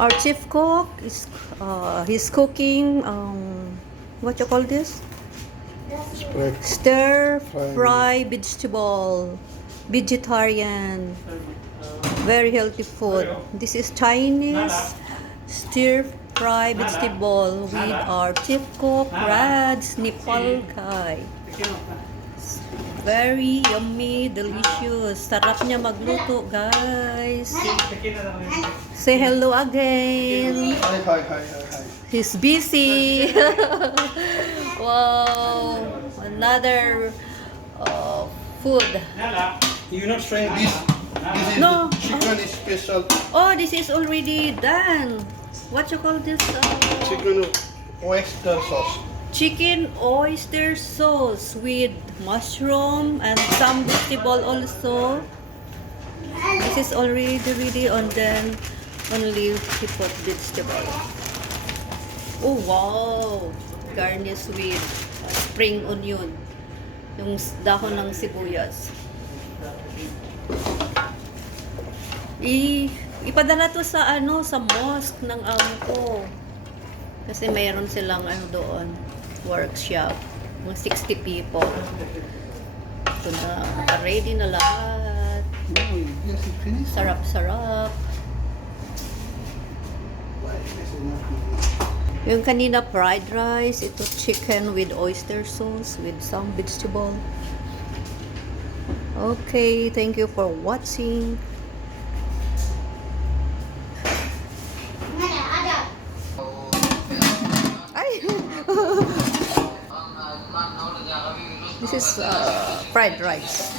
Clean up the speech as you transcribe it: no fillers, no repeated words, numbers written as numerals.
Our chief cook is he's cooking what you call this? Stir fry vegetable, vegetarian, very healthy food. This is Chinese stir fry vegetable with our chief cook Rad's Nepal Kai. Very yummy, delicious. Sarap niya magluto, guys. Say hello again. Hi. He's busy. Wow, another food. You're not trying this. This is No. the chicken is special. Oh, this is already done. What you call this? Chicken oyster sauce. Chicken oyster sauce with mushroom and some vegetable also. This is already ready, and then only he put vegetable. Oh wow! Garnish with spring onion. Yung dahon ng sibuyas. Ipadala to sa sa mosque ng amo ko. Kasi mayroon silang doon, workshop. Mga 60 people. Ito na, ready na lahat. Yes, it finished. Sarap-sarap. Yung kanina fried rice, ito chicken with oyster sauce with some vegetable. Okay, thank you for watching. Ay! This is fried rice.